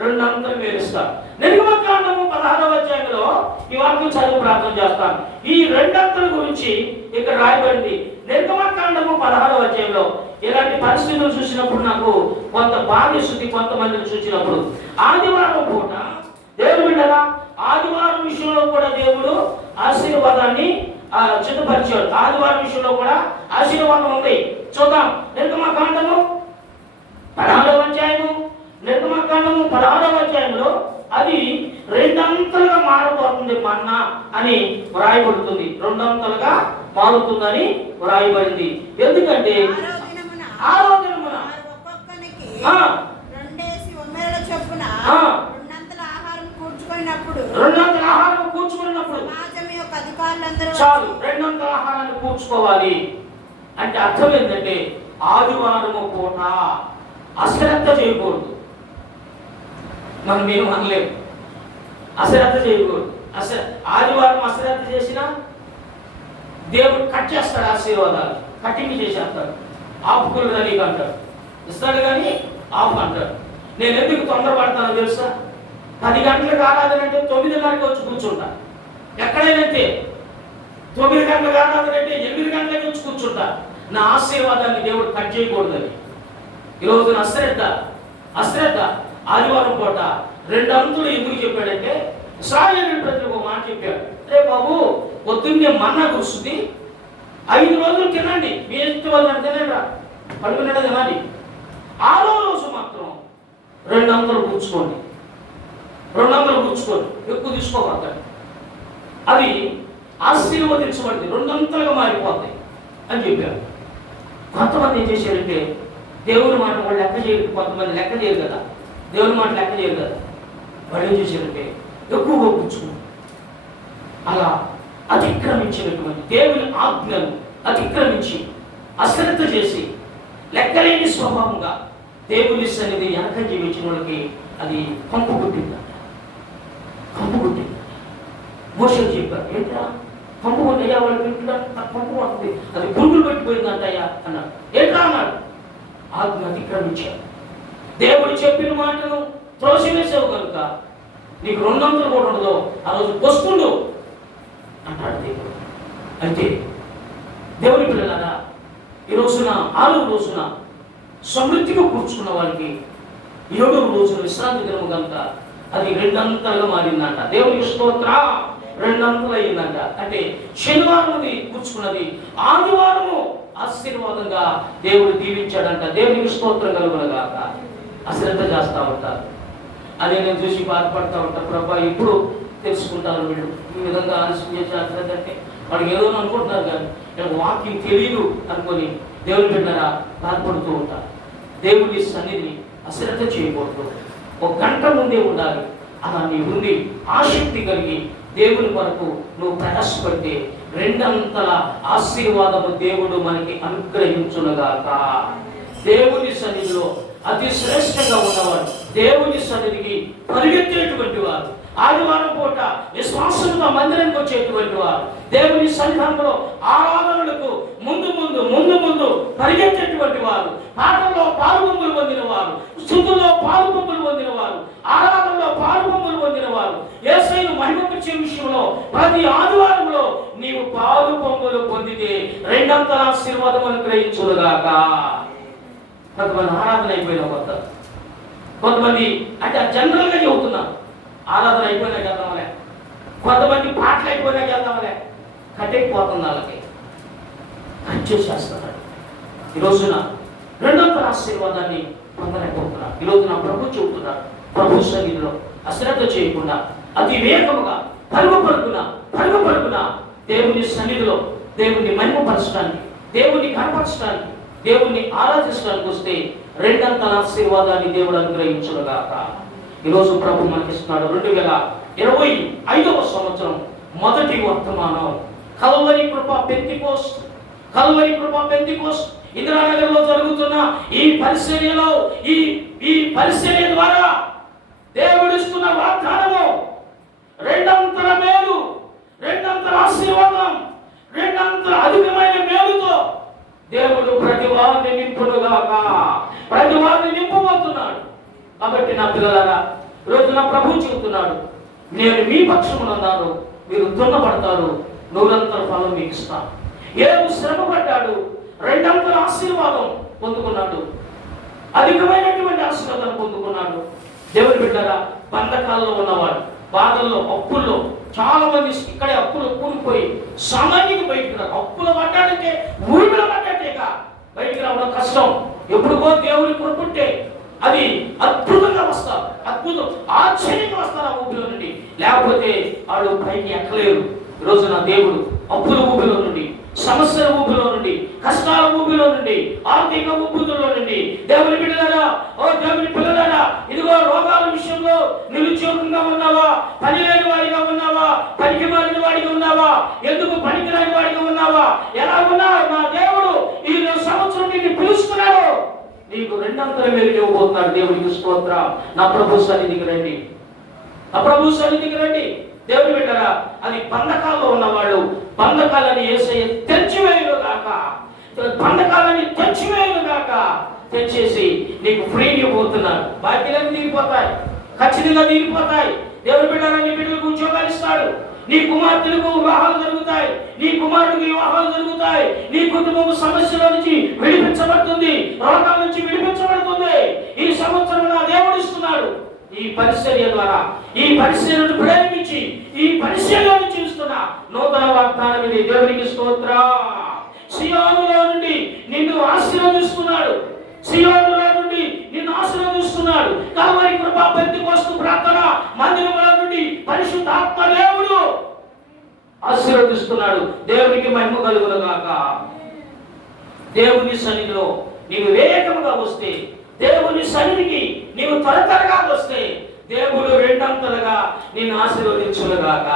రెండంతలు మేలుస్తారు. నిర్గమకాండము 16వ అధ్యాయంలో ఈ వాక్యం చదువు ప్రార్థన చేస్తాను. ఈ రెండంతల గురించి ఇక్కడ రాయబడింది. నిర్గమకాండము 16వ అధ్యాయంలో ఇలాంటి పరిస్థితులు చూసినప్పుడు నాకు కొంత భార్య శుద్ధి కొంతమందిని చూసినప్పుడు ఆదివారం పూట దేవుడు బిడ్డరా, ఆదివారం విషయంలో కూడా దేవుడు ఆశీర్వాదాన్ని చిత్తపరిచాడు. ఆదివారం విషయంలో కూడా ఆశీర్వాదం ఉంది. చూద్దాం. నిర్గమకాండము 16వ అధ్యాయము, నిర్గమకాండము 16వ అధ్యాయంలో అది రెండంతలుగా మారబోతుంది మన్నా అని వ్రాయబడుతుంది. రెండంతలుగా మారుతుందని వ్రాయబడింది. ఎందుకంటే ఆరో దినమున రెండంతల ఆహారం కూర్చుకున్నప్పుడు చాలు, రెండంతల ఆహారాన్ని కూర్చుకోవాలి అంటే అర్థం ఏంటంటే ఆదివారము పూట అశ్రద్ధ చేయకూడదు. మనం ఏం అనలేము, అశ్రద్ధ చేయకూడదు. ఆదివారం అశ్రద్ధ చేసినా దేవుడు కట్ చేస్తాడు, ఆశీర్వాదాలు కటింగ్ చేసేస్తాడు. ఆపుకులు నీకు అంటాడు, ఇస్తాడు కానీ ఆపు అంటాడు. నేను ఎందుకు తొందరపడతానో తెలుసా? 10 గంటలకు ఆరాధన అంటే 9:30కి వచ్చి కూర్చుంటా. ఎక్కడైతే 9 గంటలకు ఆరాధన అంటే 8 గంటలకు వచ్చి కూర్చుంటా. నా ఆశీర్వాదాన్ని దేవుడు కట్ చేయకూడదని. ఈరోజు అశ్రద్ధ ఆదివారం పూట 2 అంతులు ఎందుకు చెప్పాడంటే ఇశ్రాయేలు ప్రజలకు ఒక మాట చెప్పాడు. రే బాబు, పొద్దున్నే మన్నా కురుస్తుంది, 5 రోజులు తినండి, మీ ఇంటి వాళ్ళు తినడా పడుకున్నాడా తినాలి. 6వ రోజు మాత్రం 2 అంతులు కూర్చుకోండి, 2 అంతులు కూర్చుకోండి, ఎక్కువ తీసుకోకూడదు. అవి ఆశీర్వదించబడింది, 2 అంతలుగా మారిపోతాయి అని చెప్పారు. కొంతమంది ఏం చేశారంటే దేవుని మాట వాళ్ళు లెక్క చేయరు. కొంతమంది లెక్క చేయరు కదా, దేవుని మాట లెక్క చేయరు కదా. వాళ్ళు ఏం చేశారంటే ఎక్కువగా కూర్చుకున్నారు. అలా అతిక్రమించినటువంటి దేవుని ఆజ్ఞను అతిక్రమించి అశ్రద్ధ చేసి లెక్కలేని స్వభావంగా దేవుని సన్నిధి వెనక జీవించిన వాళ్ళకి అది కంపు కొట్టిందంట. మోషే చెప్పారు, ఏంటా కంపు కొట్టయ్యా, వాళ్ళు పెట్టుకుంటారు కంపు కొడుతుంది, అది గుండులు పెట్టిపోయిందంటయ్యా అన్నాడు. ఏంటా అన్నాడు. ఆజ్ఞ అతిక్రమించాడు. దేవుడు చెప్పిన మాటను త్రోసివేసావు కనుక నీకు 2 అంతులు కూడా ఉండదు, ఆ రోజు పొస్తుండు అంటాడు దేవుడు. అయితే దేవుని పిల్లలారా, ఈ రోజున 6వ రోజున సమృద్ధిగా కూర్చున్న వారికి 7వ రోజున విశ్రాంతి దినము కనుక అది 2 అంతలుగా మారిందంట. దేవునికి స్తోత్రం. 2 అంతలు అయిందంట. అంటే శనివారం కూర్చున్నది ఆదివారము ఆశీర్వాదంగా దేవుడు దీవించాడంట. దేవునికి స్తోత్రం కలుగునగాక. అశ్రద్ధ చేస్తూ ఉంటారు. అదే నేను చూసి బాధపడతా ఉంటాను, ప్రభా ఎప్పుడు తెలుసుకుంటారు వీళ్ళు ఈ విధంగా ఆలస్యం చేసి అశ్రద్ధ అంటే వాడికి ఏదో అనుకుంటున్నారు కానీ వీళ్ళకి వాక్యం తెలియదు అనుకొని దేవుని బిడ్డరా బాధపడుతూ ఉంటారు. దేవుని సన్నిధిని అశ్రద్ధ చేయకూడదు. 1 గంట ముందే ఉండాలి. అలా నీ ఉండి ఆసక్తి కలిగి దేవుని వరకు నువ్వు ప్రయాసపడితే 2 అంతల ఆశీర్వాదము దేవుడు మనకి అనుగ్రహించునుగాక. దేవుని సన్నిధిలో అతి శ్రేష్టంగా ఉన్నవాడు, దేవుని సన్నిధికి పరిగెత్తేటువంటి వారు, ఆదివారం పూట విశ్వాసంతో మందిరానికి వచ్చేటువంటి వారు, దేవుని సన్నిధానంలో ఆరాధనలకు ముందు పరిగెత్తేటువంటి వారు, పాటల్లో పాలుపొంగులు పొందిన వారు, స్తుతుల్లో పాలుపొంగులు పొందిన వారు, ఆరాధనలో పాలుపొంగులు పొందిన వారు, యేసయ్యను మహిమపరిచే విషయంలో ప్రతి ఆదివారంలో నీవు పాలుపొంగులు పొందితే 2 అంతల ఆశీర్వాదం అనుగ్రహించునుగాక. కొంతమంది ఆరాధన అయిపోయిన కొంతమంది అంటే జనరల్గా చెబుతున్నారు, ఆరాధన అయిపోయినాక వెళ్దామలే, కొంతమంది పాటలు అయిపోయినాక వెళ్దామలే, కట్టెక్కిపోతుంది వాళ్ళకి, కట్ చేసేస్తున్నారు. ఈ రోజున 2 అంతల ఆశీర్వాదాన్ని పొందలేకపోతున్నారు. ఈ రోజున ప్రభు చెబుతున్నారు, ప్రభు సన్నిధిలో అశ్రద్ధ చేయకుండా అతి వేగముగా పరుగున దేవుని సన్నిధిలో దేవుణ్ణి మహిమపరచడానికి, దేవుణ్ణి కనపరచడానికి, దేవుణ్ణి ఆరాధించడానికి వస్తే 2 అంతల ఆశీర్వాదాన్ని దేవుడు అనుగ్రహించునుగాక. ఈరోజు ప్రభు మనకిస్తున్నాడు. 2025వ సంవత్సరం మొదటి వర్తమానం కల్వరి కృప పెంతికోస్ట్ ఇందిరానగర్లో జరుగుతున్న ఈ పరిచర్యలో ఈ పరిచర్య ద్వారా దేవుడిస్తున్న వాగ్దానము 2 అంతల మేలు, 2 అంతల ఆశీర్వాదం, 2 అంతల అధికమైన మేలుతో దేవుడు ప్రతి వారిని నింపునుగాక. ప్రతి వారిని నింపబోతున్నాడు. కాబట్టి నా పిల్లలారా, ఈరోజు నా ప్రభు చెబుతున్నాడు, నేను మీ పక్షమునున్నాను, మీరు దున్నపడతారు, 100 అంతల ఫలం మీకు ఇస్తాను. ఏడు శ్రమ పడ్డాడు, 2 అంతల ఆశీర్వాదం పొందుకున్నాడు. అధికమైనటువంటి ఆశీర్వాదాన్ని పొందుకున్నాడు. దేవుని బిడ్డలారా, బంధకాల్లో ఉన్నవాడు, బాధల్లో, అప్పుల్లో, చాలా మంది ఇక్కడే అప్పులు కూలిపోయి సమయానికి బయటకు రారు. అప్పులు పడ్డాడంటే ఊపిలో పడ్డాటేగా బయటికి రావడం కష్టం. ఎప్పుడుకో దేవుని కొనుక్కుంటే అది అద్భుతంగా వస్తారు, అద్భుతం ఆశ్చర్యంగా వస్తారు ఆ ఊపిలో నుండి, లేకపోతే వాళ్ళు పైకి ఎక్కలేరు. ఈరోజు నా దేవుడు అప్పుల ఊపిలో నుండి, సమస్యల ఊపిలో నుండి, కష్టాల ఊపిలో నుండి, ఆర్థిక ఊపిలో నుండి, దేవుని బిడ్డలారా, ఓ దేవుని పిల్లలారా, ఇదిగో రోగాల విషయంలో నిరుద్యోగంగా ఉన్నావా, పని లేని వాడిగా ఉన్నావా, పనికి మారిన వాడిగా ఉన్నావా, ఎందుకు పనికిరాని వాడిగా ఉన్నావా, ఎలా ఉన్నావు? నా దేవుడు ఈ సంవత్సరం నిన్ను పిలుస్తున్నాడు. నీకు రెండంతల మేలు ఇవ్వబోతున్నాడు. దేవునికి స్తోత్రం. నా ప్రభు సన్నిధికి రండి, నా ప్రభు సన్నిధికి రండి. దేవుని బిడ్డలారా, అది బంధకాల్లో ఉన్నవాళ్ళు బంధకాలని యేసయ్య తెచ్చివేయుగాక, బంధకాలని తెచ్చివేయుగాక, తెచ్చేసి నీకు ఫ్రీ ఇవ్వబోతున్నాడు. బాధ్యతలు తీరిపోతాయి, ఖచ్చితంగా తీరిపోతాయి. దేవుని బిడ్డలారా, నీ బిడ్డలకు ఉద్యోగాలు ఇస్తాడు, నీ కుమార్తెలకు వివాహాలు జరుగుతాయి, నీ కుమారుడికి వివాహాలు జరుగుతాయి, నీ కుటుంబం సమస్యల నుంచి విడిపించబడుతుంది, రోగాల నుంచి విడిపించబడుతుంది. ఈ సంవత్సరం నా దేవుడు ఇస్తున్నాడు. ఈ పరిచర్య ద్వారా, ఈ పరిచర్యను ప్రేమించి, ఈ పరిచర్యలో నుంచి ఇస్తున్న నూతన వాగ్దానం ఇది. దేవునికి స్తోత్రం. సియోనులో నుండి నిన్ను ఆశీర్వదిస్తున్నాడు, సియోనులో నుండి నిన్ను ఆశీర్వదిస్తున్నాడు. కల్వరి కృపా పెంతెకోస్తు ప్రార్థన మందిరముల నుండి పరిశుద్ధాత్మ దేవుడు ఆశీర్వదిస్తున్నాడు. దేవునికి మహిమ కలుగును గాక. దేవుని సన్నిధిలో నీవు వేగముగా వస్తే, దేవుని సన్నిధికి నీవు త్వరగా వస్తే, దేవుడు రెండంతలుగా నిన్ను ఆశీర్వదించునుగాక.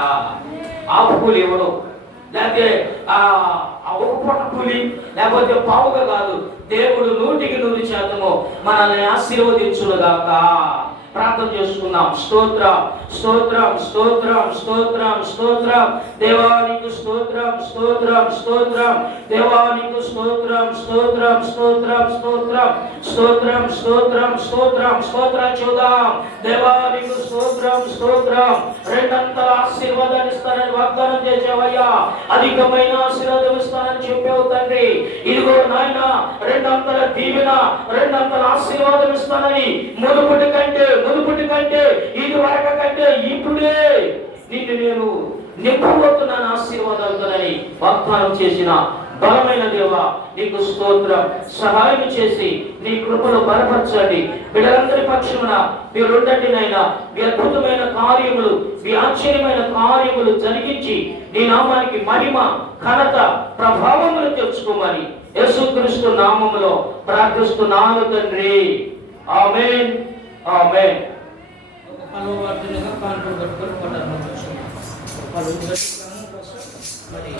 ఆపుకూలి ఎవడో, లేకపోతే ఒక పూట కూలి, లేకపోతే పావుగా కాదు, దేవుడు 100% మనల్ని ఆశీర్వదించునుగాక. ప్రార్థన చేసుకుందాం. స్తోత్రం, స్తోత్రం, స్తోత్రం, స్తోత్రం, స్తోత్రం. దేవానికి స్తోత్రం, స్తోత్రం, స్తోత్రం. దేవానికి స్తోత్రం, స్తోత్రం, స్తోత్రం, స్తోత్రం, స్తోత్రం, స్తోత్రం, స్తోత్రం, స్తోత్రం చూద్దాం. దేవానికి స్తోత్రం, స్తోత్రం. రెండంతల ఆశీర్వాదాన్ని ఇస్తానని వాగ్దానం చేసావయ్యా, అధికమైన ఆశీర్వాదం ఇస్తానని చెప్పావు తండ్రి. ఇదిగో నాయన, రెండంతల దీవెన, రెండంతల ఆశీర్వాదం ఇస్తానని మునుపటి కంటే ఇది వరకు కంటే ఇప్పుడే నిన్ను నేను నింపబోతున్నాను ఆశీర్వాదాలతోనని వాగ్దానం చేసిన బలమైన దేవా, నీకు స్తోత్రం. సహాయం చేసి నీ కృపను బలపరచండి. బిడ్డలందరి పక్షమున మీరుండండినైనా, మీ అద్భుతమైన కార్యములు, మీ ఆశ్చర్యమైన కార్యములు జరిగించి నీ నామానికి మహిమ, ఘనత, ప్రభావములు తెచ్చుకోమని యేసుక్రీస్తు నామములో ప్రార్థిస్తున్నాను తండ్రి. ఆమేన్, ఆమేన్. పలువర్ధనగా కాంటూ కట్టుకొని కొట్టాలి. మరి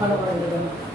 బలపడదు.